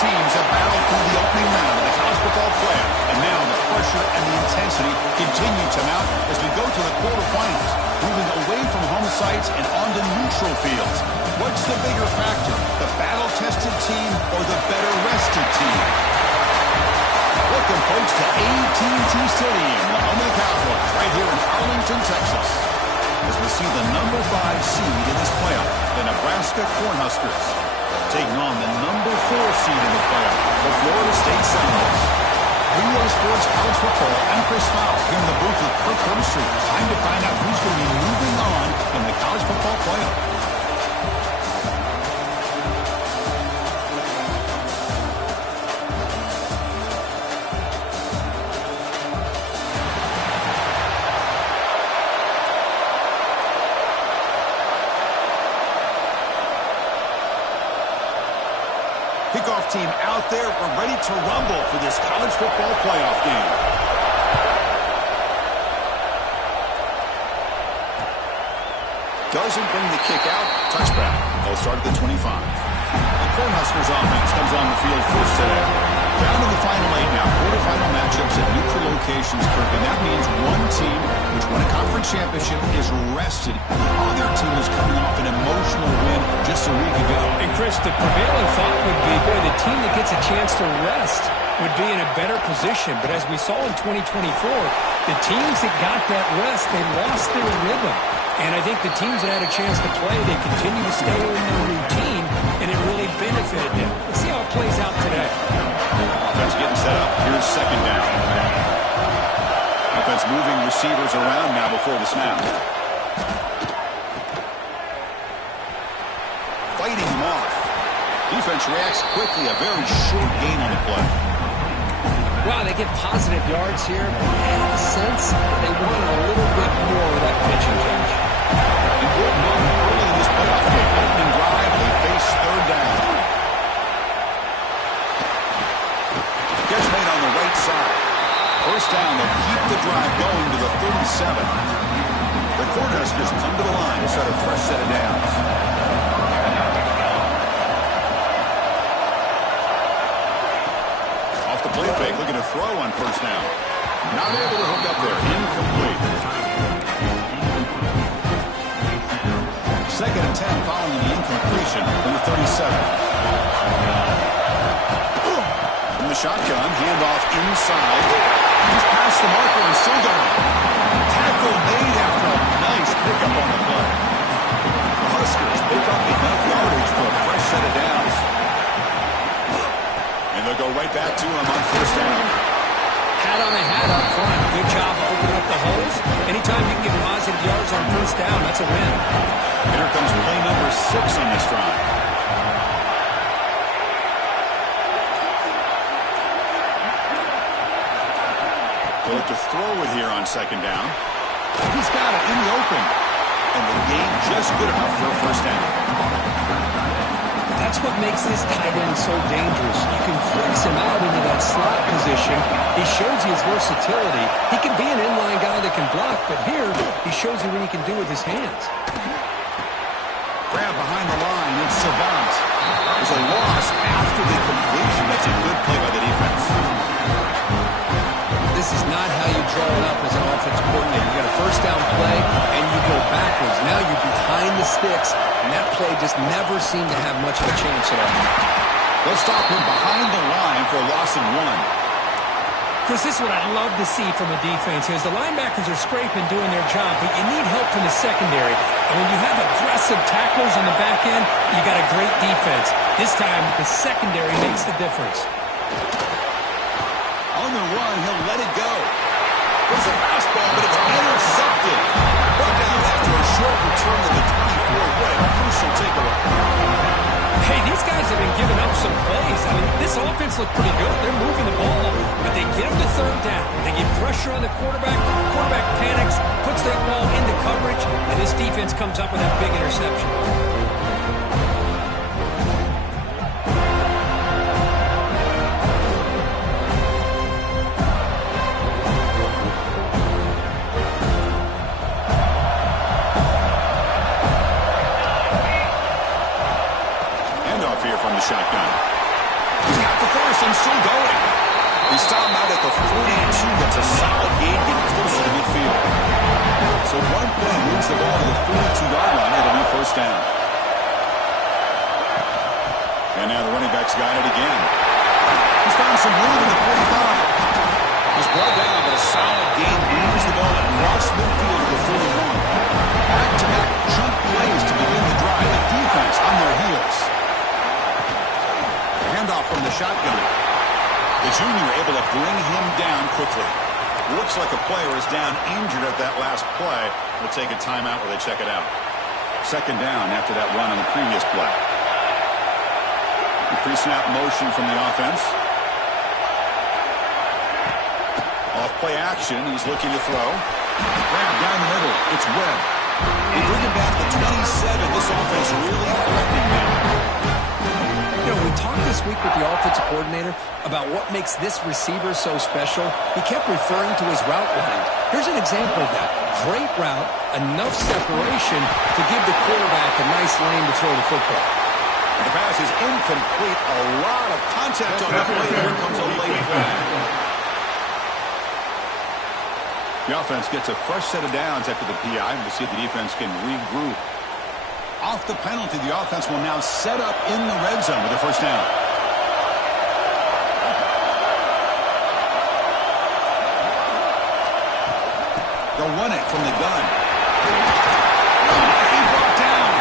Teams have battled through the opening round of the college football playoff, and now the pressure and the intensity continue to mount as we go to the quarterfinals, moving away from home sites and onto neutral fields. What's the bigger factor, the battle-tested team or the better-rested team? Welcome, folks, to AT&T Stadium, the home of the Cowboys, right here in Arlington, Texas, as we see the number 5 seed in this playoff, the Nebraska Cornhuskers, taking on the number 4 seed in the playoff, the Florida State Seminoles. Rio Sports College Football, I'm Chris Fowle, here in the booth with Kirk Herbstreit. Time to find out who's going to be moving on in the college football playoff. Kickoff team out there. We're ready to rumble for this college football playoff game. Doesn't bring the kick out. Touchback. They'll start at the 25. The Cornhuskers offense comes on the field first today. Down to the final 8 now. Quarterfinal matchups at neutral locations, Kirk. And that means one team which won a conference championship is rested. The other team is coming off an emotional win just a week ago. And Chris, the prevailing thought would be, boy, the team that gets a chance to rest would be in a better position. But as we saw in 2024, the teams that got that rest, they lost their rhythm. And I think the teams that had a chance to play, they continue to stay in their routine, and it really benefited them. Let's see how it plays out today. Offense getting set up. Here's second down. Offense moving receivers around now before the snap. Fighting him off. Defense reacts quickly. A very short gain on the play. Wow, they get positive yards here. I have a sense they wanted a little bit more with that pitching catch. Important moment early in this playoff game. Opening drive, they face third down. Catch made on the right side. First down, they'll keep the drive going to the 37. The Cornhuskers come to the line to set a fresh set of downs. Off the play fake, looking to throw on first down. Not able to hook up there. Incomplete. Second and 10 following the incompletion from the 37. From the shotgun, handoff inside. He's past the marker and still going. Tackle made after a nice pickup on the play. The Huskers pick up enough yardage for a fresh set of downs. And they'll go right back to him on first down. Hat on a hat up front. Good job opening up the holes. Anytime you can get positive yards on first down, that's a win. Here comes play number 6 on this drive. They'll look to throw it here on second down. He's got it in the open. And the game just good enough for a first down. That's what makes this tight end so dangerous. You can flex him out into that slot position. He shows you his versatility. He can be an inline guy that can block, but here he shows you what he can do with his hands. Grab behind the line. It's Savant. There's a loss after the completion. They first down play, and you go backwards. Now you're behind the sticks, and that play just never seemed to have much of a chance at all. They'll stop him behind the line for a loss of 1. Chris, this is what I'd love to see from a defense, is the linebackers are scraping, doing their job, but you need help from the secondary. And when you have aggressive tacklers on the back end, you got a great defense. This time, the secondary makes the difference. On the run, he'll let it go. There's a fastball, but it's intercepted. Brought down after a short return to the 24. What a crucial takeaway. Hey, these guys have been giving up some plays. I mean, this offense looked pretty good. They're moving the ball, but they get them to third down. They get pressure on the quarterback. Quarterback panics, puts that ball into coverage, and this defense comes up with that big interception. Shotgun. He's got the first and still going. He stopped out at the 42. That's a solid gain, getting closer to midfield. So one play moves the ball to the 42-yard line. It'll be first down. And now the running back's got it again. He's found some room in the 45. He's brought down, but a solid gain moves the ball across midfield to the 41. Back-to-back jump plays to begin the drive. The defense on their heels. Handoff from the shotgun. The junior able to bring him down quickly. Looks like a player is down injured at that last play. We'll take a timeout where they check it out. Second down after that run on the previous play. The pre-snap motion from the offense. Off play action. He's looking to throw. Grab down the middle. It's Webb. They bring him back to 27. This offense really threatening now. You know, we talked this week with the offensive coordinator about what makes this receiver so special. He kept referring to his route running. Here's an example of that. Great route, enough separation to give the quarterback a nice lane to throw the football. The pass is incomplete. A lot of contact on that play. Here comes a late flag. The offense gets a fresh set of downs after the PI. We'll see if the defense can regroup. Off the penalty, the offense will now set up in the red zone with a first down. They'll run it from the gun. He brought down.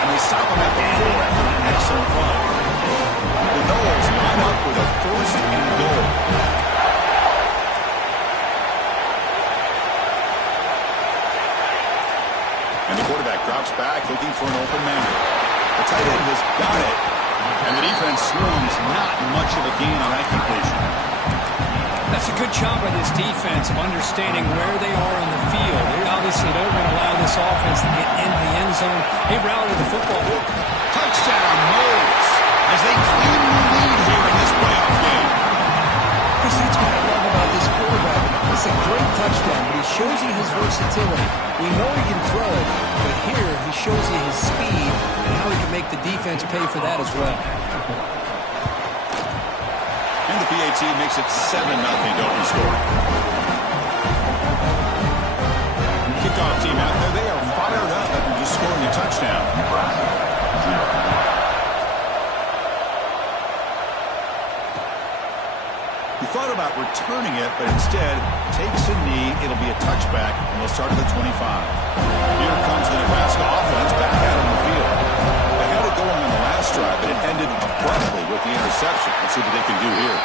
And they stop him at the 4 after an excellent run. The Noles line up with a first and goal. And the quarterback drops back, looking for an open man. The tight end has got it. And the defense swarms, not much of a gain on that completion. That's a good job by this defense of understanding where they are in the field. They obviously don't want to allow this offense to get into the end zone. They rally the football. Touchdown, Noles, as they claim the lead here in this playoff game. Chris, that's what I love about this quarterback. It's a great touchdown, but he shows you his versatility. We know he can throw it, but here he shows you his speed and how he can make the defense pay for that as well. And the PAT makes it 7-0 to open score. Kickoff team out there, they are fired up after just scoring a touchdown. He thought about returning it, but instead takes a knee. It'll be a touchback, and they'll start at the 25. Here comes the Nebraska offense back out on the field. They had it going on the last drive, but it ended abruptly with the interception. Let's see what they can do here.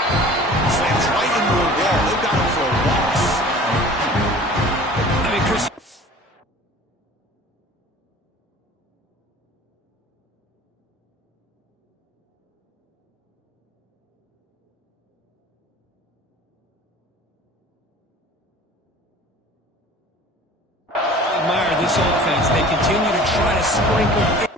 Slams right into a wall. They've got him for a loss. I mean, Chris... admire this offense. They continue to try to sprinkle...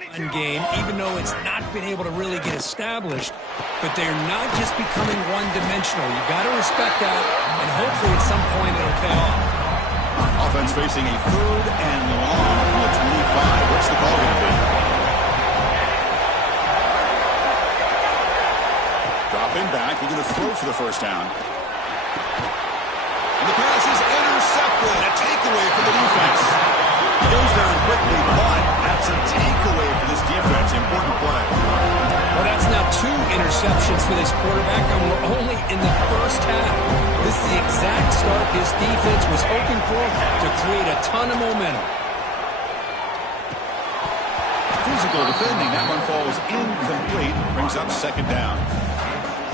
game, even though it's not been able to really get established, but they're not just becoming one-dimensional. You got to respect that, and hopefully at some point it'll pay off. Offense facing a 3rd and long from the 25. What's the call going to be? Dropping back, looking to throw for the first down. And the pass is intercepted. A takeaway for the defense. He goes down quickly, but that's a takeaway for this defense. Important play. Well, that's now 2 interceptions for this quarterback, and we're only in the first half. This is the exact start his defense was hoping for to create a ton of momentum. Physical defending. That one falls incomplete. Brings up 2nd down.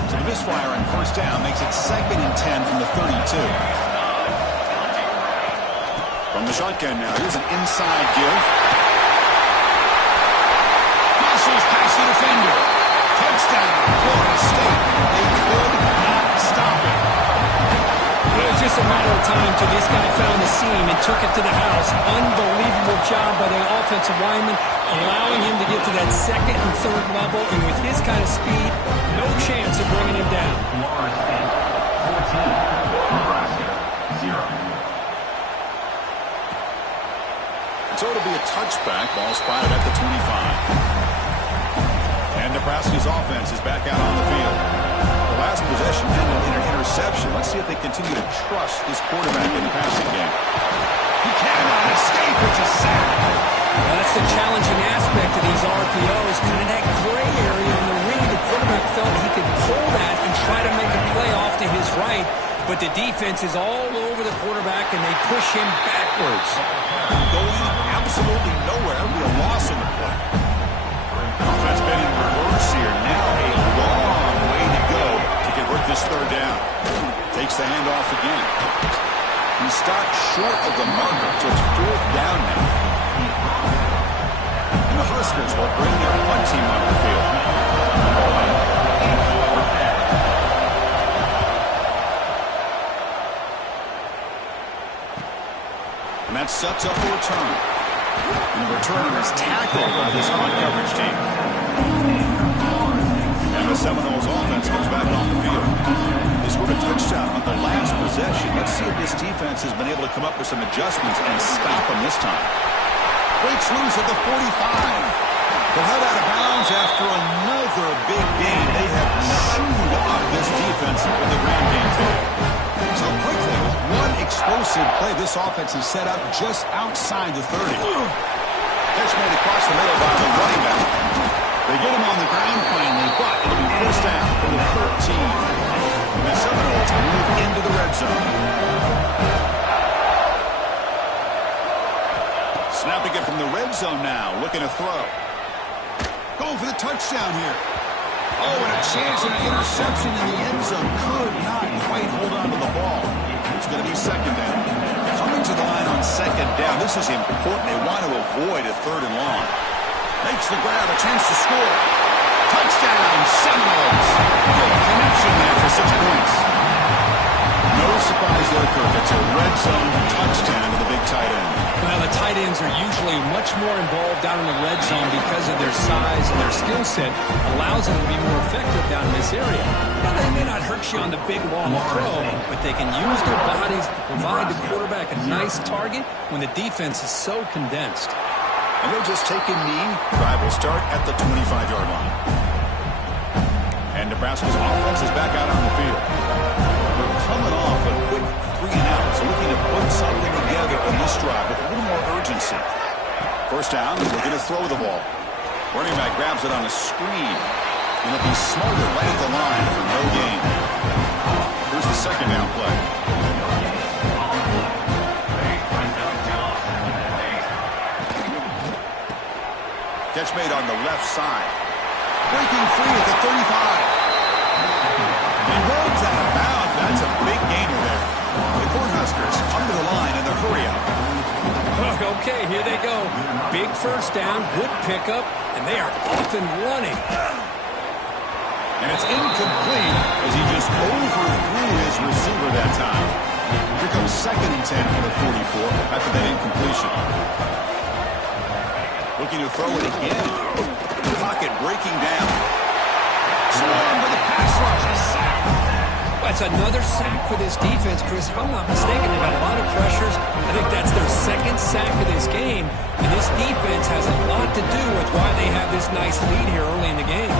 So the misfire on 1st down makes it 2nd and 10 from the 32. From the shotgun now, here's an inside give. Muscles past the defender. Touchdown, Florida State. They could not stop it. It was just a matter of time until this guy found the seam and took it to the house. Unbelievable job by the offensive lineman, allowing him to get to that 2nd and 3rd level, and with his kind of speed, no chance of bringing him down. Florida State 14, Nebraska 0. So it'll be a touchback. Ball spotted at the 25. And Nebraska's offense is back out on the field. The last possession ended in an interception. Let's see if they continue to trust this quarterback in the passing game. He cannot escape. It's a sack. Well, that's the challenging aspect of these RPOs, kind of that gray area in the read. The quarterback felt he could pull that and try to make a play off to his right, but the defense is all over the quarterback, and they push him backwards. Going absolutely nowhere. That would be a loss in the play. Offense been in reverse here. Now a long way to go to convert this 3rd down. Takes the handoff again. He stopped short of the marker, so it's 4th down now. And the Huskers will bring their punt team onto the field. And that sets up a return. And the returner is tackled by this punt coverage team. And the Seminoles offense comes back on the field. They scored a touchdown on the last possession. Let's see if this defense has been able to come up with some adjustments and stop them this time. Breaks loose at the 45. They'll head out of bounds after another big game. They have chewed up this defense with the ground game today. So quickly, with one explosive play, this offense is set up just outside the 30. That's made across the middle by the running back. They get him on the ground finally, but it'll be 1st down from the 13. And the Seminoles move into the red zone. Snapping it from the red zone now, looking to throw. Going for the touchdown here. Oh, and a chance and an interception in the end zone. Could not quite hold on to the ball. It's going to be 2nd down. Coming to the line on 2nd down. This is important. They want to avoid a 3rd and long. Makes the grab, a chance to score. Touchdown, Seminoles. Good connection there for 6 points. No surprise there, Kirk. It's a red zone touchdown to the big tight end. Well, the tight ends are usually much more involved down in the red zone because of their size and their skill set allows them to be more effective down in this area. Now, they may not hurt you on the big long throw, but they can use their bodies to provide the quarterback a nice target when the defense is so condensed. And they'll just take a knee. Drive will start at the 25-yard line. And Nebraska's offense is back out on the field. They're coming off a quick 3-and-out, so looking to put something together in this drive with a little more urgency. 1st down, looking to throw the ball. Running back grabs it on a screen. And it'll be smothered right at the line for no gain. Here's the 2nd down play. Catch made on the left side. Breaking free at the 35. He rolls out of bounds. That's a big gainer there. The Cornhuskers under the line in the hurry up. Okay, here they go. Big 1st down, good pickup, and they are off and running. And it's incomplete as he just overthrew his receiver that time. Here comes 2nd and 10 for the 44 after that incompletion. Looking to throw it again. Pocket breaking down. Swung with a pass rush. A sack. That's another sack for this defense, Chris. If I'm not mistaken, they've had a lot of pressures. I think that's their second sack of this game. And this defense has a lot to do with why they have this nice lead here early in the game.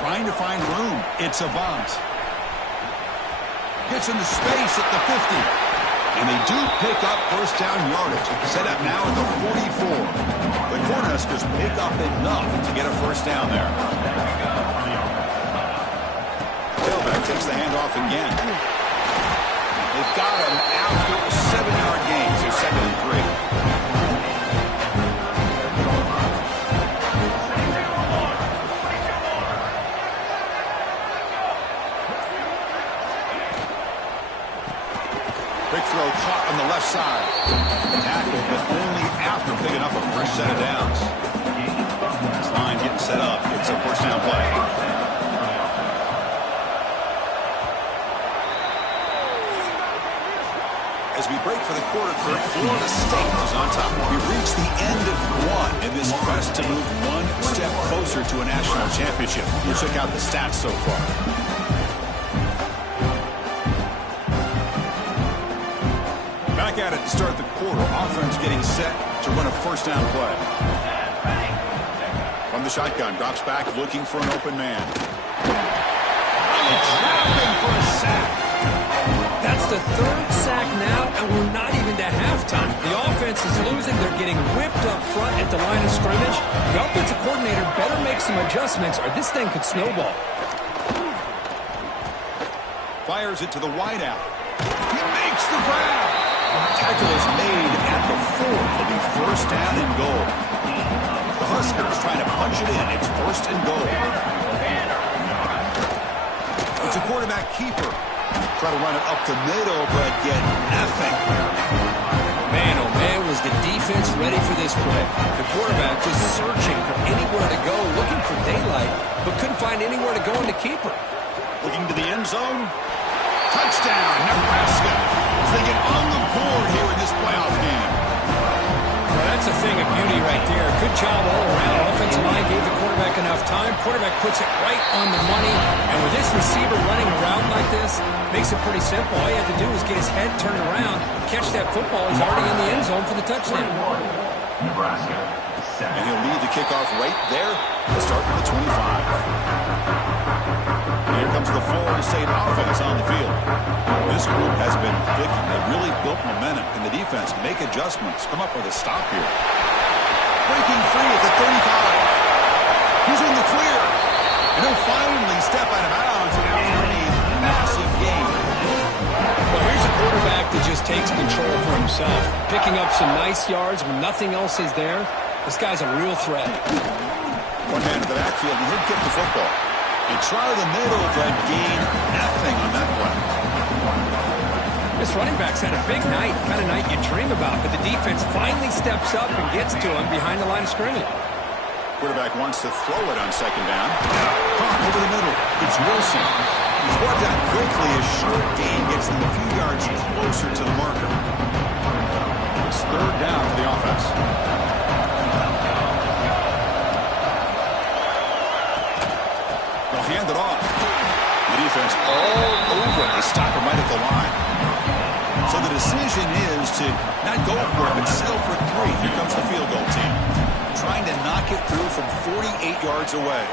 Trying to find room. It's a bunt. Gets into space at the 50. And they do pick up first down yardage. Set up now at the 44. The Cornhuskers pick up enough to get a first down there. Tailback takes the handoff again. They've got him after a 7-yard gain, so 2nd and 3. Quick throw caught on the left side. Tackle, but only after picking up a fresh set of downs. This line getting set up. It's a first down play. As we break for the quarter, Florida State is on top. We've reached the end of one in this quest to move one step closer to a national championship. We'll check out the stats so far. Back at it to start the quarter. Offense getting set to run a first down play. From the shotgun, drops back looking for an open man. Trapping for a sack. That's the 3rd sack now, and we're not even to halftime. The offense is losing. They're getting whipped up front at the line of scrimmage. The offensive coordinator better make some adjustments, or this thing could snowball. Fires it to the wideout. He makes the grab. Tackle is made at the 4. It'll be first down and goal. The Huskers trying to punch it in. It's first and goal. It's a quarterback keeper. Try to run it up the middle, but get nothing. Man, oh man, was the defense ready for this play. The quarterback just searching for anywhere to go, looking for daylight, but couldn't find anywhere to go in the keeper. Looking to the end zone. Touchdown, Nebraska. As they get on the board here in this playoff game. Well, that's a thing of beauty right there. Good job all around. Offensive line gave the quarterback enough time. Quarterback puts it right on the money. And with this receiver running around like this, makes it pretty simple. All you have to do is get his head turned around, catch that football. He's already in the end zone for the touchdown. Nebraska. And he'll lead the kickoff right there. We'll start with the 25. Here comes the Florida State offense on the field. This group has been clicking. They really built momentum. Can the defense make adjustments? Come up with a stop here. Breaking free at the 35. He's in the clear. And he'll finally step out of bounds after a massive gain. Well, here's a quarterback that just takes control for himself. Picking up some nice yards when nothing else is there. This guy's a real threat. One man to the backfield, and he'll get the football. They try the middle, but gain nothing on that play. This running back's had a big night, kind of night you dream about, but the defense finally steps up and gets to him behind the line of scrimmage. Quarterback wants to throw it on second down. Caught over the middle. It's Wilson. He's brought down quickly. A short gain gets them a few yards closer to the marker. It's third down for the offense. They'll hand it off. The defense all over it. They stop him right at the line. So the decision is to not go for it, but settle for 3. Here comes the field goal team. Trying to knock it through from 48 yards away.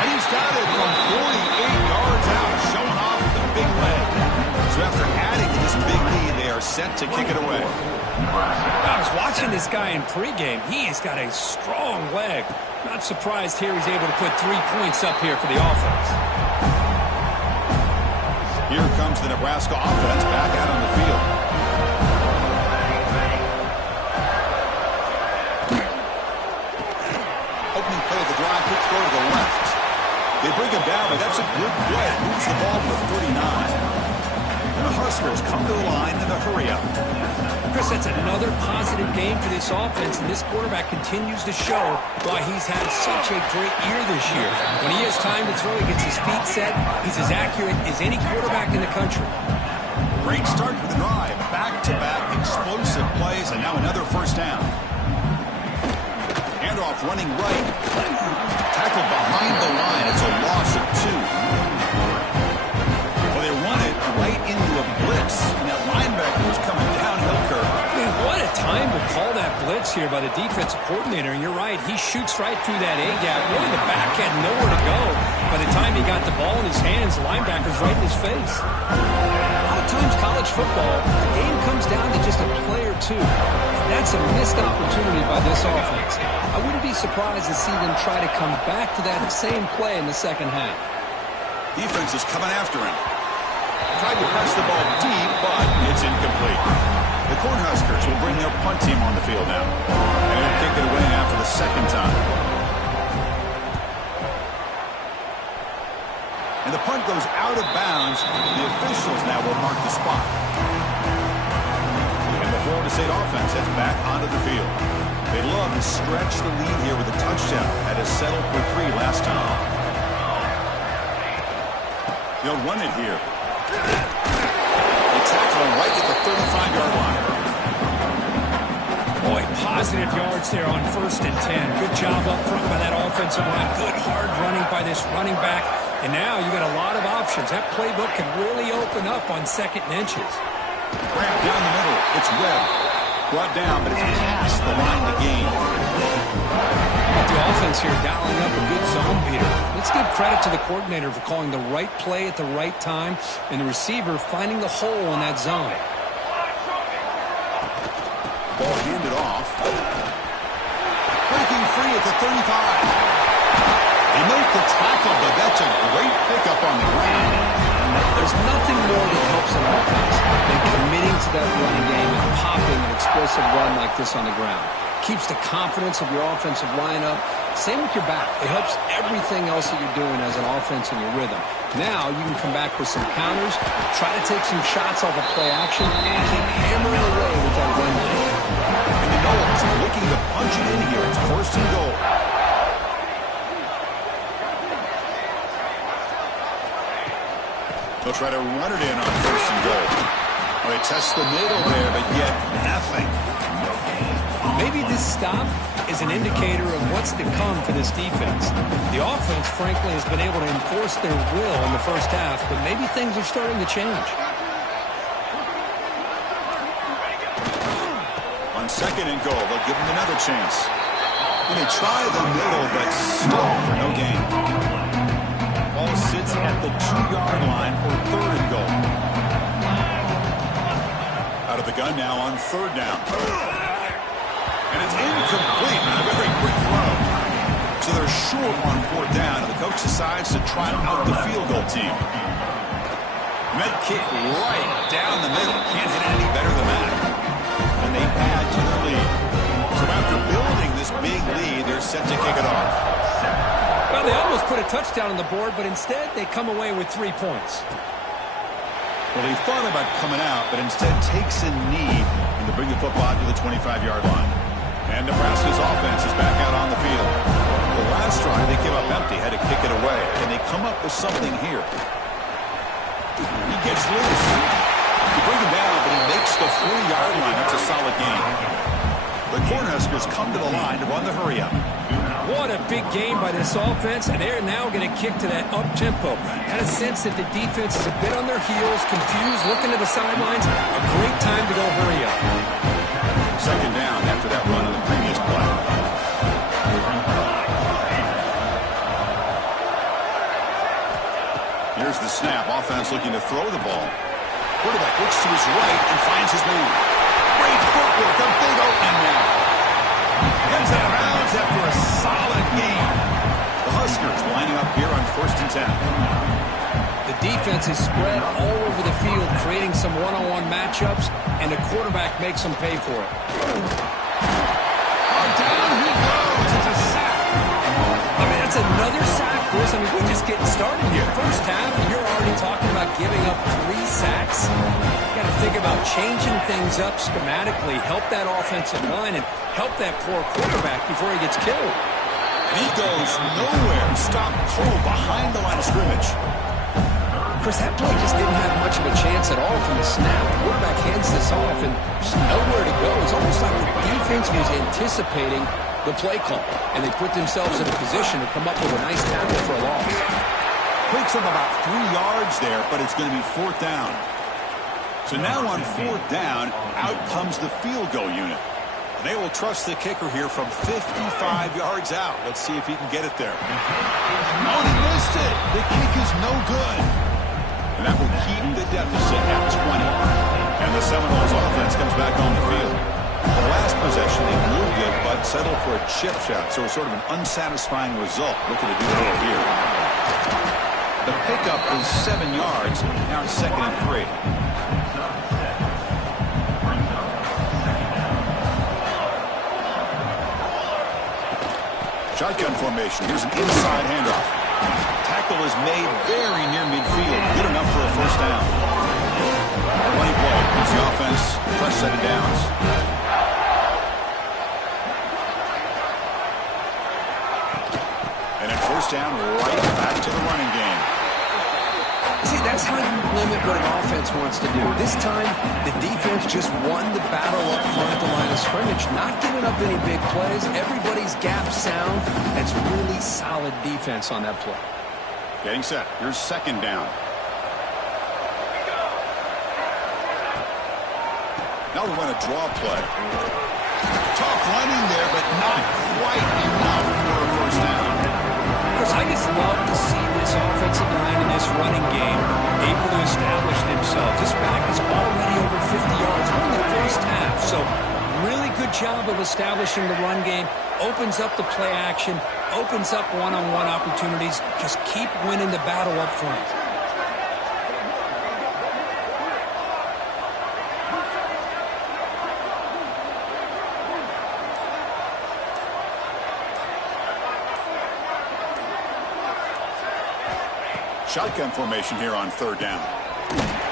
And he's got it from 48 yards out, showing off the big leg. So after adding to this big lead, they are set to kick it away. I was watching this guy in pregame. He has got a strong leg. Not surprised here he's able to put 3 points up here for the offense. Here comes the Nebraska offense back out on the field. Opening play of the drive, quick throw to the left. They bring him down, but that's a good play. Moves the ball to 39. And the Huskers come to the line in the hurry-up. Chris, that's another positive game for this offense, and this quarterback continues to show why he's had such a great year this year. When he has time to throw, he gets his feet set. He's as accurate as any quarterback in the country. Great start to the drive. Back-to-back explosive plays, and now another first down. Handoff running right. Tackled behind the line. It's a loss of 2. Well, they run it right into a blitz, and that linebacker was coming downhill curve. What a time to call that blitz here by the defensive coordinator. And you're right, he shoots right through that A-gap. Really, the back had nowhere to go. By the time he got the ball in his hands, the linebacker's right in his face. A lot of times college football, the game comes down to just a play or two. And that's a missed opportunity by this offense. I wouldn't be surprised to see them try to come back to that same play in the second half. Defense is coming after him. Tried to press the ball deep, but it's incomplete. The Cornhuskers will bring their punt team on the field now. And they'll kick it away now for the second time. And the punt goes out of bounds. The officials now will mark the spot. And the Florida State offense heads back onto the field. They love to stretch the lead here with a touchdown. That is settled for 3 last time. They'll run it here. They tackle him right at the 35-yard line. Boy, positive yards there on 1st and 10. Good job up front by that offensive line. Good hard running by this running back. And now you got a lot of options. That playbook can really open up on 2nd and inches. Grab down the middle. It's Webb. Brought down, but it's past the line to gain. The offense here dialing up a good zone beater. Let's give credit to the coordinator for calling the right play at the right time and the receiver finding the hole in that zone. Ball handed off. Breaking free at the 35. They make the tackle, but that's a great pickup on the ground. There's nothing more that helps an offense than committing to that running game and popping an explosive run like this on the ground. Keeps the confidence of your offensive lineup. Same with your back. It helps everything else that you're doing as an offense in your rhythm. Now you can come back with some counters, try to take some shots off of play action, and keep hammering away with that run game. And the Noles are looking to punch it in here. It's 1st and goal. They'll try to run it in on 1st and goal. Well, they test the middle there, but yet nothing. Maybe this stop is an indicator of what's to come for this defense. The offense, frankly, has been able to enforce their will in the first half, but maybe things are starting to change. On 2nd and goal, they'll give them another chance. And they try the middle, but still for no gain. Ball sits at the 2-yard line for 3rd and goal. Out of the gun now on 3rd down. And it's incomplete on a very quick throw. So they're short on 4th down, and the coach decides to try out the field goal team. Med kick right down the middle. Can't hit any better than that. And they add to their lead. So after building this big lead, they're set to kick it off. Well, they almost put a touchdown on the board, but instead they come away with 3 points. Well, he thought about coming out, but instead takes a knee and to bring the football to the 25-yard line. And Nebraska's offense is back out on the field. The last drive, they came up empty, had to kick it away, and they come up with something here. He gets loose. You bring him down, but he makes the 40-yard line. That's a solid game. The Cornhuskers come to the line to run the hurry-up. What a big game by this offense, and they're now going to kick to that up-tempo. Had a sense that the defense is a bit on their heels, confused, looking to the sidelines. A great time to go hurry up. 2nd down after that run on the previous play. Here's the snap. Offense looking to throw the ball. Quarterback looks to his right and finds his man. Great footwork. A big opening now. Gets out of bounds after a solid game. The Huskers lining up here on 1st and 10. The defense is spread all over the field, creating some one-on-one matchups, and the quarterback makes them pay for it. Oh, down he goes. It's a sack. I mean, that's another sack, Chris. I mean, we're just getting started here. First half, and you're already talking about giving up 3 sacks. You got to think about changing things up schematically, help that offensive line, and help that poor quarterback before he gets killed. And he goes nowhere. Stop cold behind the line of scrimmage. Chris, that play just didn't have much of a chance at all from the snap. The quarterback hands this off, and there's nowhere to go. It's almost like the defense was anticipating the play call, and they put themselves in a position to come up with a nice tackle for a loss. Picks up about 3 yards there, but it's going to be 4th down. So now on 4th down, out comes the field goal unit. And they will trust the kicker here from 55 yards out. Let's see if he can get it there. Oh, he missed it. The kick is no good. And that will keep the deficit at 20. And the Seminoles offense comes back on the field. The last possession, they moved it, but settled for a chip shot. So it's sort of an unsatisfying result. Looking to do a little here. The pickup is 7 yards. Now it's 2nd and 3. Shotgun formation. Here's an inside handoff. Tackle is made very near midfield. Good enough for a 1st down. A running play gives the offense a fresh set of downs. And at 1st down, right back to the running game. See, that's how you limit what an offense wants to do. This time, the defense just won the battle up front at the line of scrimmage, not giving up any big plays. Everybody's gap sound. That's really solid defense on that play. Getting set. Here's 2nd down. Now we run a draw play. Tough running there, but not quite enough for a 1st down. Chris, I just love to see this offensive line in this running game able to establish themselves. This back is already over 50 yards in the 1st half. So really good job of establishing the run game. Opens up the play action. Opens up one-on-one opportunities. Just keep winning the battle up front. Shotgun formation here on 3rd down.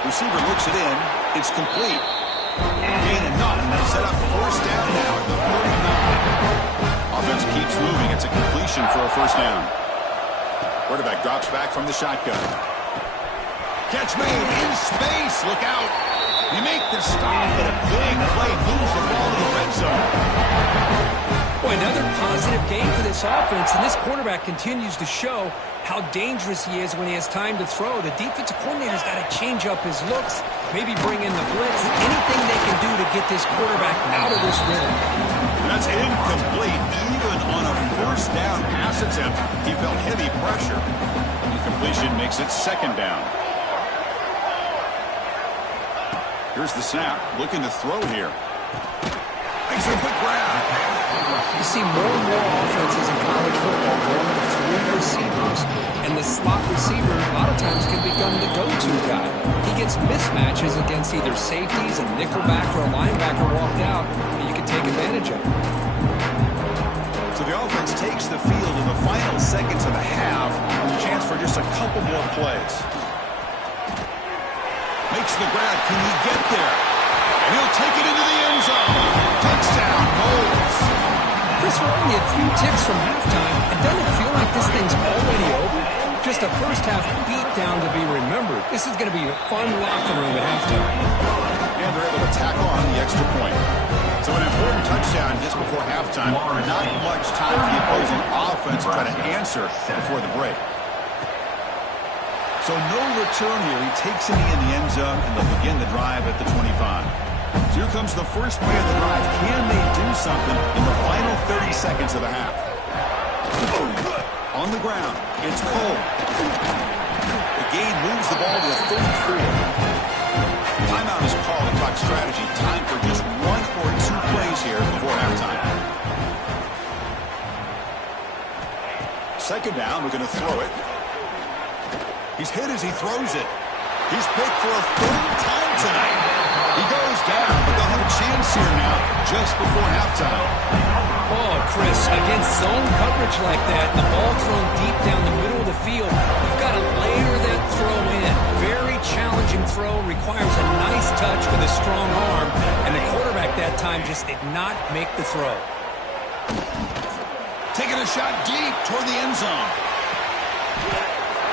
Receiver looks it in. It's complete. Gain enough. Set up 1st down now at the 39. Offense keeps moving. It's a completion for a 1st down. Quarterback drops back from the shotgun. Catch made in space. Look out. You make the stop, but a big play moves the ball to the red zone. Boy, another positive game for this offense, and this quarterback continues to show how dangerous he is when he has time to throw. The defensive coordinator's got to change up his looks, maybe bring in the blitz, anything they can do to get this quarterback out of this rhythm. That's incomplete. Even on a 1st down pass attempt, he felt heavy pressure. Incompletion makes it 2nd down. Here's the snap, looking to throw here. Makes a quick grab. You see more and more offenses in college football going to 3 receivers, and the slot receiver a lot of times can become the go-to guy. He gets mismatches against either safeties, a nickelback, or a linebacker walked out, and you can take advantage of it. So the offense takes the field in the final seconds of the half. Chance for just a couple more plays. Makes the grab. Can he get there? And he'll take it into the end zone. Touchdown, Bulls. Chris, we're only a few ticks from halftime, and doesn't it feel like this thing's already over? Just a 1st half beatdown to be remembered. This is going to be a fun locker room at halftime. And they're able to tack on the extra point. So an important touchdown just before halftime. Not much time for the opposing offense to try to answer before the break. So no return here. He takes it in the end zone, and they'll begin the drive at the 25. So here comes the first play of the drive. Can they do something in the final 30 seconds of the half? On the ground, it's Cole. The gain moves the ball to the 34. Timeout is called to talk strategy. Time for just 1 or 2 plays here before halftime. 2nd down, we're going to throw it. He's hit as he throws it. He's picked for a 3rd time tonight. He goes down, but they'll have a chance here now just before halftime. Oh, Chris, against zone coverage like that, the ball thrown deep down the middle of the field, you've got to layer that throw in. Very challenging throw, requires a nice touch with a strong arm, and the quarterback that time just did not make the throw. Taking a shot deep toward the end zone.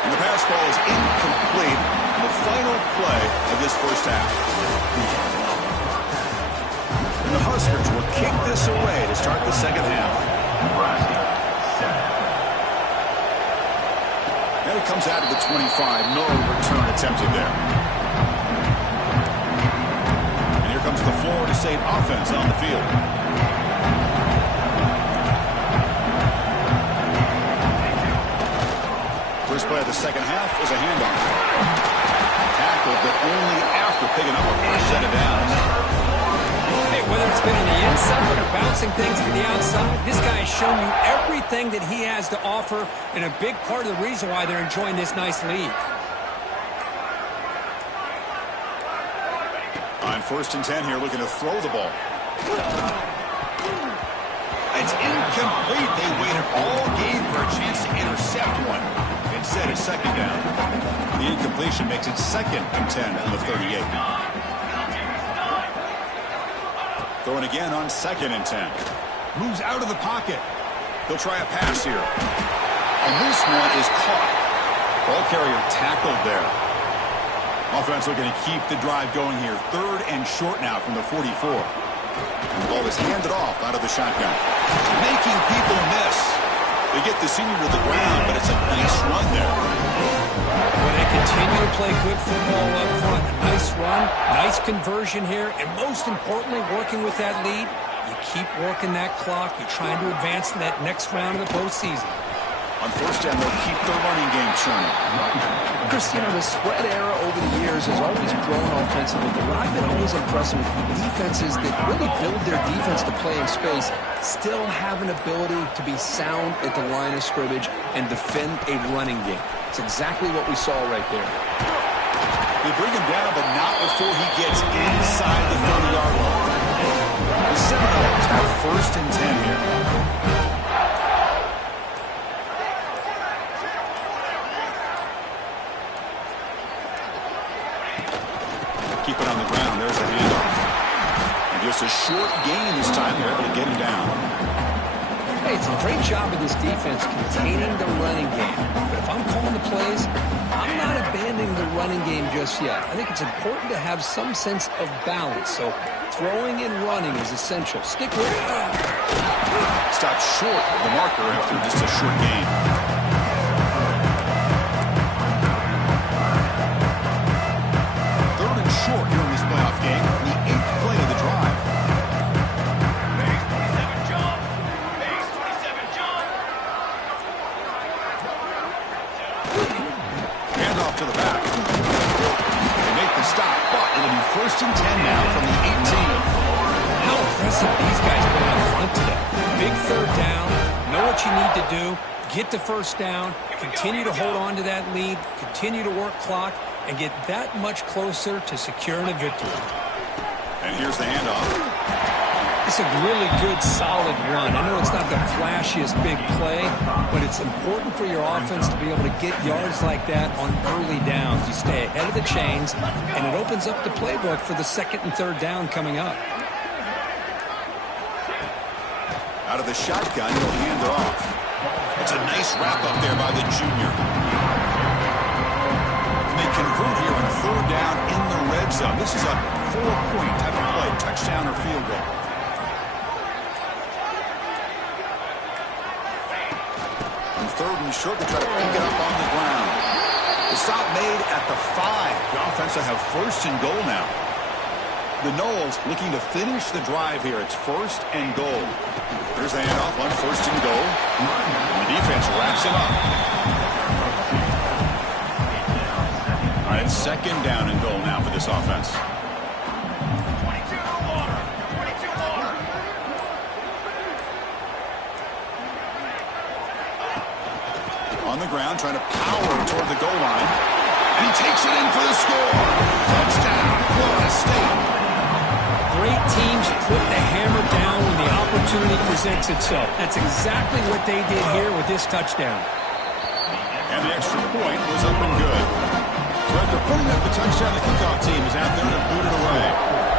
And the pass ball is incomplete. the final play of this first half. And the Huskers will kick this away to start the second half. Nebraska, 7. And it comes out of the 25. No return attempted there. And here comes the Florida State offense on the field. First play of the second half is a handoff. Tackled, but only after picking up a first set of downs. Hey, whether it's been on the inside or bouncing things to the outside, this guy has shown you everything that he has to offer, and a big part of the reason why they're enjoying this nice lead. On 1st and 10 here, looking to throw the ball. It's incomplete. They waited all game for a chance to intercept one. Instead, it's second down. The incompletion makes it 2nd and 10 on the 38. Throwing again on 2nd and 10. Moves out of the pocket. He'll try a pass here. And this one is caught. Ball carrier tackled there. Offense looking to keep the drive going here. 3rd and short now from the 44. And the ball is handed off out of the shotgun. Making people miss. They get the senior to the ground, but it's a nice run there. Well, they continue to play good football up front. A nice run, nice conversion here, and most importantly, working with that lead, you keep working that clock. You're trying to advance to that next round of the postseason. On 1st down, they'll keep the running game churning. Chris, you know, the spread era over the years has always grown offensively, but what I've been always impressed with defenses that really build their defense to play in space still have an ability to be sound at the line of scrimmage and defend a running game. It's exactly what we saw right there. They bring him down, but not before he gets inside the 30-yard line. The Seminoles have 1st and 10 here. Keep it on the ground. There's the handoff. And just a short gain this time. They're able to get him down. Hey, it's a great job of this defense containing the running game. But if I'm calling the plays, I'm not abandoning the running game just yet. I think it's important to have some sense of balance. So throwing and running is essential. Stick with it. Stopped short of the marker after just a short gain. Short here in this playoff game, the 8th play of the drive. Base 27, John. Base 27, John. Handoff to the back. They make the stop, but it'll be 1st and 10 now from the 18. How impressive these guys been up front today. Big 3rd down. Know what you need to do. Get the 1st down. Continue to hold on to that lead. Continue to work clock. And get that much closer to securing a victory. And here's the handoff. It's a really good, solid run. I know it's not the flashiest big play, but it's important for your offense to be able to get yards like that on early downs. You stay ahead of the chains, and it opens up the playbook for the 2nd and 3rd down coming up. Out of the shotgun, he'll hand it off. It's a nice wrap up there by the junior. They convert here on 3rd down in the red zone. This is a 4-point type of play, touchdown or field goal. On 3rd and short, they try to pick it up on the ground. The stop made at the 5. The offense will have 1st and goal now. The Noles looking to finish the drive here. It's 1st and goal. There's the handoff on 1st and goal. And the defense wraps him up. All right, 2nd down and goal now for this offense. 22 water. 22 water. On the ground, trying to power toward the goal line. And he takes it in for the score. Touchdown, Florida State. Great teams put the hammer down when the opportunity presents itself. That's exactly what they did here with this touchdown. And the extra point was up and good. So after putting up the touchdown, the kickoff team is out there to boot it away.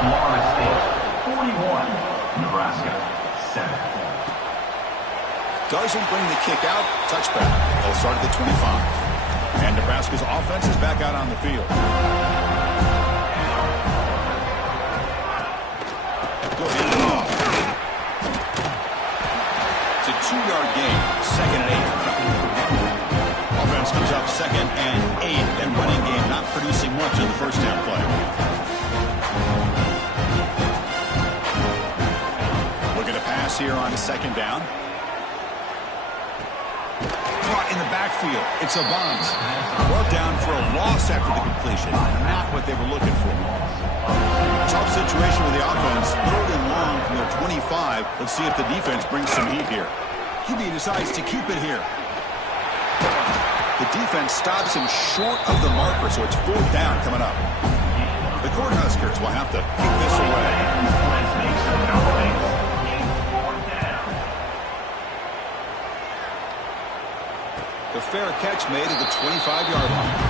Florida State, 41. Nebraska, 7. Doesn't bring the kick out. Touchback. They'll start at the 25. And Nebraska Nebraska's offense is back out on the field. Go hand it off. It's a 2-yard gain, 2nd and 8. Offense comes up 2nd and 8. That running game not producing much in the first down play. Looking to pass here on 2nd down. Caught in the backfield. It's a bomb. Brought down for a loss after the completion. Not what they were looking for. Tough situation with the offense. 3rd and long from their 25. Let's see if the defense brings some heat here. QB decides to keep it here. The defense stops him short of the marker, so it's 4th down coming up. The Cornhuskers will have to kick this away. The fair catch made at the 25-yard line.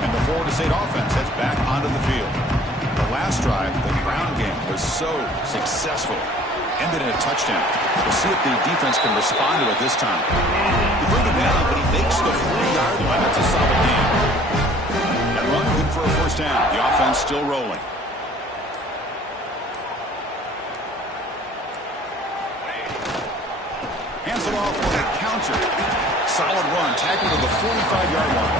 And the Florida State offense heads back onto the field. The last drive, the ground game, was so successful. Ended in a touchdown. We'll see if the defense can respond to it this time. He bring him down, but he makes the 3-yard line. That's a solid game. That run good for a first down. The offense still rolling. Hands it off with a counter. Solid run. Tackle to the 45-yard line.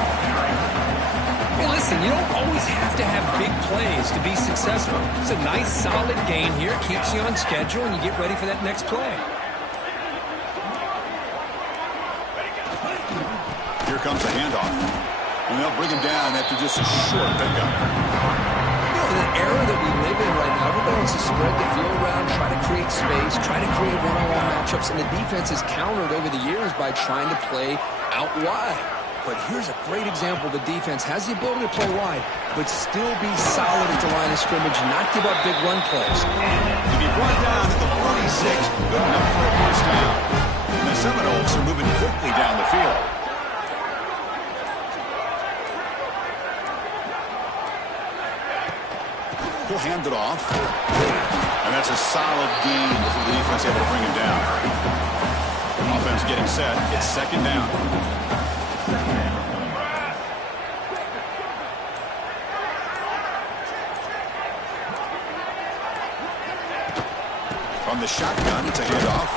Hey, listen, you don't always have to have big plays to be successful. It's a nice, solid gain here. Keeps you on schedule, and you get ready for that next play. Here comes a handoff. And they'll bring him down after just a short pickup. In the era that we live in right now, everybody wants to spread the field around, try to create space, try to create one-on-one matchups, and the defense has countered over the years by trying to play out wide. But here's a great example. The defense has the ability to play wide, but still be solid at the line of scrimmage, not give up big run plays. To be brought down to the 46, good enough for a first down. And the Seminoles are moving quickly down the field. He'll hand it off. And that's a solid gain for the defense able to bring him down. Offense getting set. It's 2nd down. From the shotgun, it's a handoff.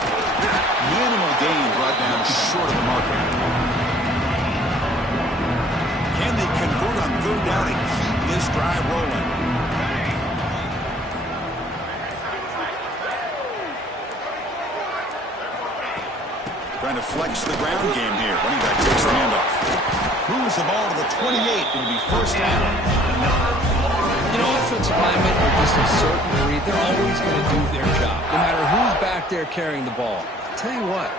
Minimal gain brought down short of the marker. Can they convert on 3rd down and keep this drive rolling? Trying to flex the ground game here. Running back takes the handoff. Moves the ball to the 28. It'll be first down. You know, offensive linemen are just a certain breed. They're always going to do their job, no matter who's back there carrying the ball. I'll tell you what,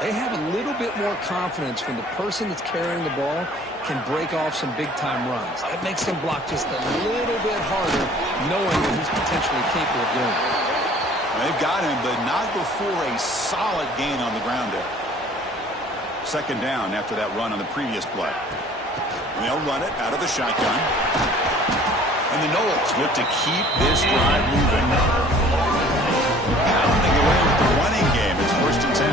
they have a little bit more confidence when the person that's carrying the ball can break off some big-time runs. That makes them block just a little bit harder, knowing that he's potentially capable of doing it. They've got him, but not before a solid gain on the ground there. 2nd down after that run on the previous play. And they'll run it out of the shotgun. And the Noles look to keep this drive moving. Pounding away with the running game. It's 1st and 10.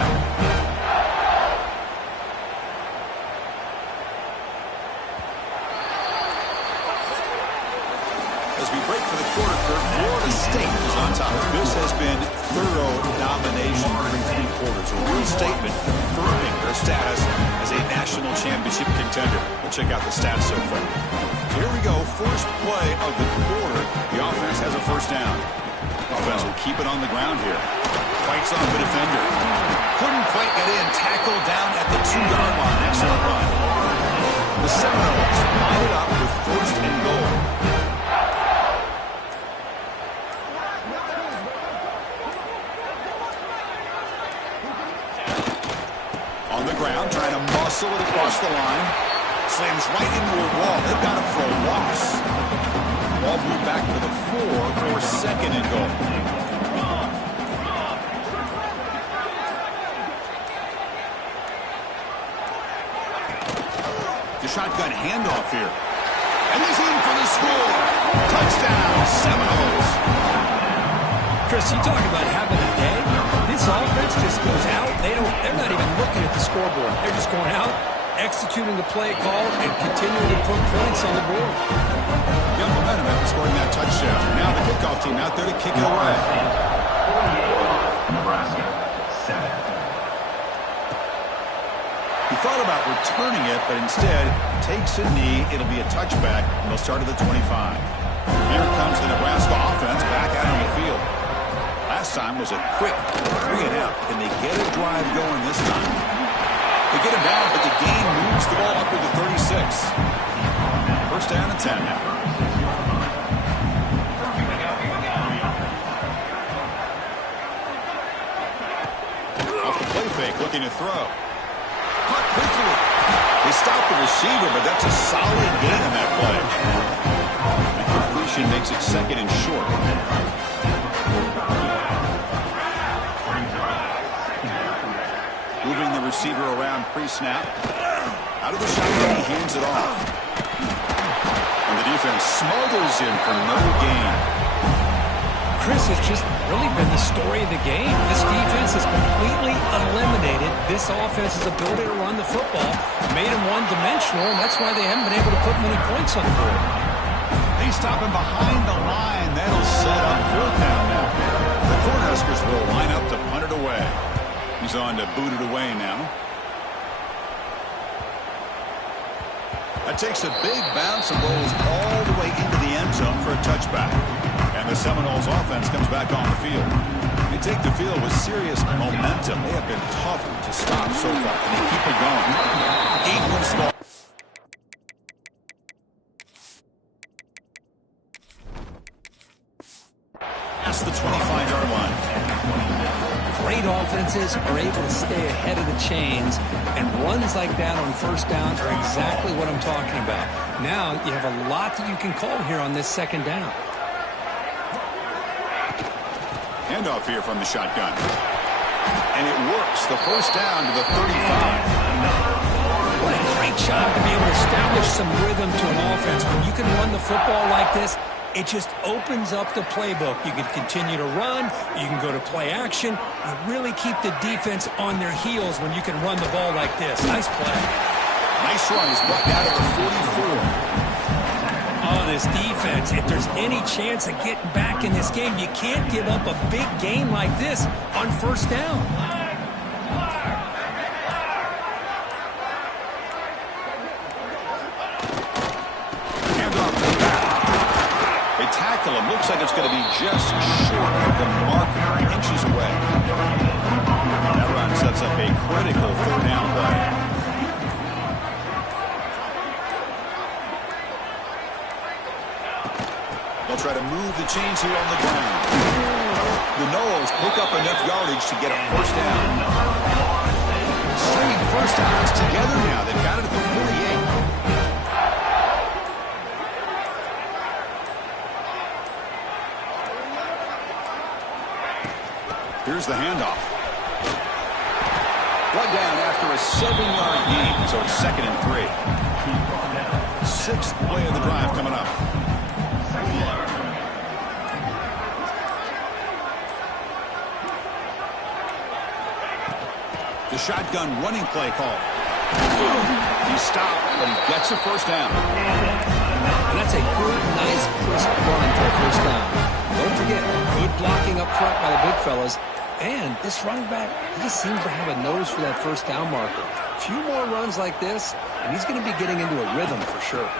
As we break for the quarter, Florida State is on top. This has been thorough domination through 3 quarters. A real statement confirming their status as a national championship contender. We'll check out the stats so far. Here we go. First play of the quarter. The offense has a first down. Offense will keep it on the ground here. Fights off the defender. Couldn't quite get in. Tackled down at the 2-yard line. Excellent run. The Seminoles line it up with 1st and goal. On the ground, trying to muscle it across the line. Slams right into a wall. They've got him for a loss. Ball moved back to the 4 for 2nd and goal. The shotgun handoff here. And he's in for the score. Touchdown, Seminoles. Chris, you talk about having a day. This offense just goes out. They're not even looking at the scoreboard. They're just going out executing the play call and continuing to put points on the board. Young momentum after scoring that touchdown. Now the kickoff team out there to kick it away. Nebraska, 7. He thought about returning it, but instead takes a knee. It'll be a touchback, and they'll start at the 25. Here comes the Nebraska offense back out on the field. Last time was a quick 3 and out. Can they get a drive going this time? They get it down, but the gain moves the ball up to the 36. First down and 10 now. Off the play fake, looking to throw. Caught quickly. They stopped the receiver, but that's a solid gain on that play. The completion makes it second and short. Moving the receiver around pre-snap. Out of the shotgun, he hands it off. And the defense smothers him for no gain. Chris, has just really been the story of the game. This defense has completely eliminated this offense's ability to run the football, made them one-dimensional, and that's why they haven't been able to put many points on the board. They stop him behind the line. That'll set up 4th down now. The Cornhuskers will line up to punt it away. He's on to boot it away now. That takes a big bounce and rolls all the way into the end zone for a touchback. And the Seminoles offense comes back on the field. They take the field with serious momentum. They have been tough to stop so far, and they keep it going. 8 moves the ball. Past the 25-yard line. Great offenses are able to stay ahead of the chains, and runs like that on first down are exactly what I'm talking about. Now you have a lot that you can call here on this second down. Handoff here from the shotgun. And it works. The first down to the 35. What a great job to be able to establish some rhythm to an offense. When you can run the football like this, it just opens up the playbook. You can continue to run. You can go to play action. You really keep the defense on their heels when you can run the ball like this. Nice play. Nice run. He's brought down to the 44. Oh, this defense, if there's any chance of getting back in this game, you can't give up a big game like this on first down. Handoff to the back. They tackle him. Looks like it's going to be just short of the marker, inches away. That run sets up a critical 3rd down play. They'll try to move the chains here on the ground. The Noles pick up enough yardage to get a first down. Stringing first downs together now. They've got it at the 48. Here's the handoff. Brought down after a 7-yard gain, so it's 2nd and 3. 6th play of the drive coming up. The shotgun running play call. He stopped, but he gets a first down. And that's a good, nice, crisp run for a first down. Don't forget, good blocking up front by the big fellas. And this running back, he just seems to have a nose for that first down marker. A few more runs like this, and he's going to be getting into a rhythm for sure.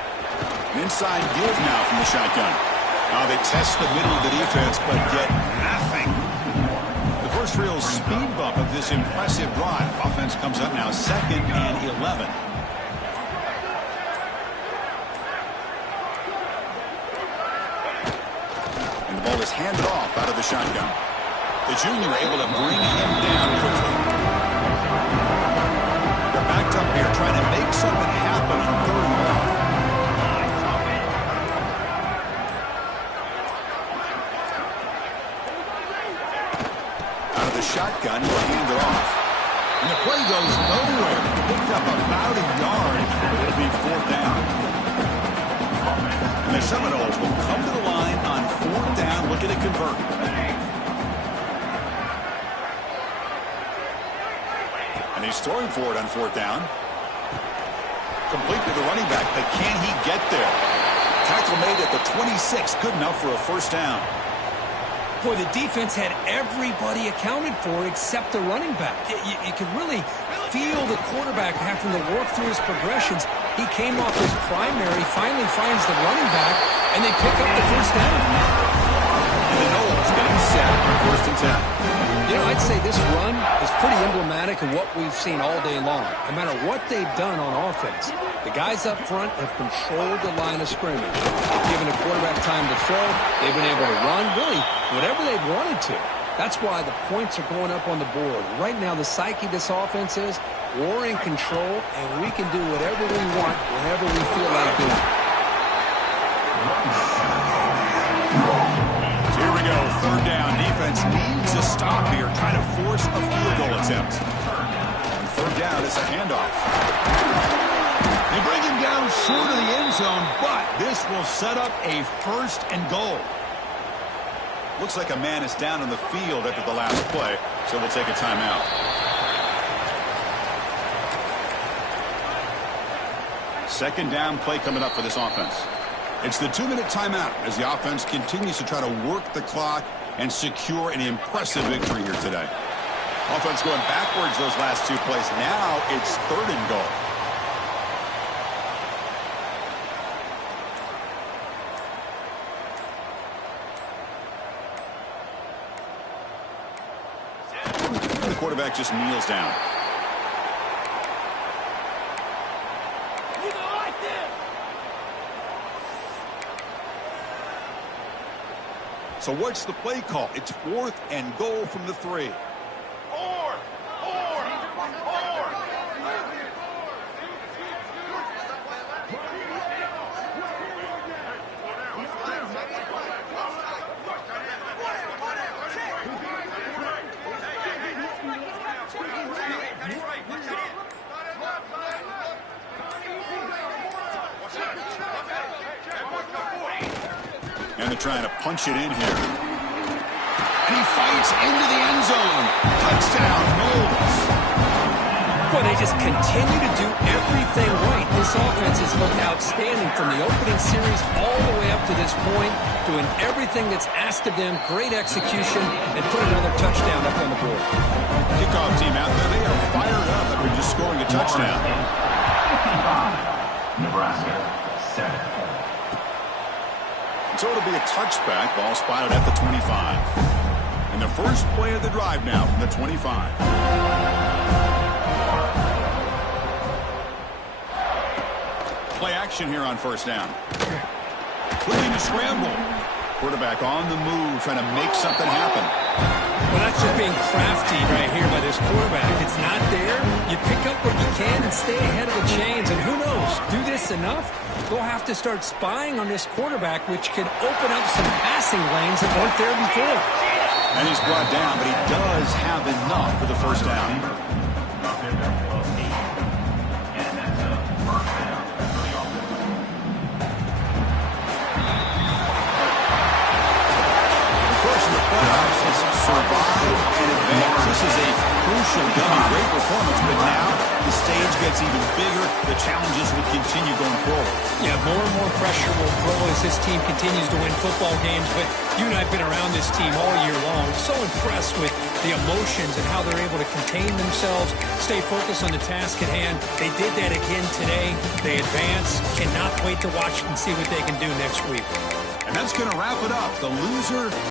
An inside give now from the shotgun. Now they test the middle of the defense, but get nothing. The first real speed bump of this impressive drive. Offense comes up now 2nd and 11. And the ball is handed off out of the shotgun. The junior able to bring him down quickly. They're backed up here trying to make something happen on 3rd and 1. Shotgun, he'll hand it off. And the play goes nowhere. Picked up about a yard. It'll be 4th down. And the Seminoles will come to the line on 4th down, looking to convert. And he's throwing for it on 4th down. complete to the running back, but can he get there? Tackle made at the 26, good enough for a first down. Boy, the defense had everybody accounted for except the running back. You could really feel the quarterback having to work through his progressions. He came off his primary, finally finds the running back, and they pick up the first down. And the Noles getting set on first and 10. You know, I'd say this run is pretty emblematic of what we've seen all day long. No matter what they've done on offense, the guys up front have controlled the line of scrimmage. Given the quarterback time to throw, they've been able to run, really, whatever they've wanted to. That's why the points are going up on the board. Right now, the psyche of this offense is we're in control, and we can do whatever we want whenever we feel like doing it. So here we go, third down. Defense needs a stop here, trying to force a field goal attempt. And third down is a handoff. They bring him down short of the end zone, but this will set up a first and goal. Looks like a man is down on the field after the last play, so we'll take a timeout. Second down play coming up for this offense. It's the 2-minute timeout as the offense continues to try to work the clock and secure an impressive victory here today. Offense going backwards those last two plays. Now it's third and goal. The quarterback just kneels down. So what's the play call? It's fourth and goal from the 3. And they're trying to punch it in here. And he fights into the end zone. Touchdown, Noles. Boy, they just continue to do everything right. This offense has looked outstanding from the opening series all the way up to this point, doing everything that's asked of them, great execution, and put another touchdown up on the board. Kickoff team out there, they are fired up after just scoring a touchdown. 55, Nebraska 7. So it'll be a touchback, ball spotted at the 25. And the first play of the drive now from the 25. Play action here on first down. Looking to scramble. Quarterback on the move, trying to make something happen. Well, that's just being crafty right here by this quarterback. If it's not there, you pick up what you can and stay ahead of the chains. And who knows, do this enough, they'll have to start spying on this quarterback, which can open up some passing lanes that weren't there before. And he's brought down, but he does have enough for the first down. Survive and advance. This is a crucial game. Great performance, but now the stage gets even bigger. The challenges will continue going forward. Yeah, more and more pressure will grow as this team continues to win football games, but you and I have been around this team all year long. So impressed with the emotions and how they're able to contain themselves, stay focused on the task at hand. They did that again today. They advance. Cannot wait to watch and see what they can do next week. And that's going to wrap it up. The loser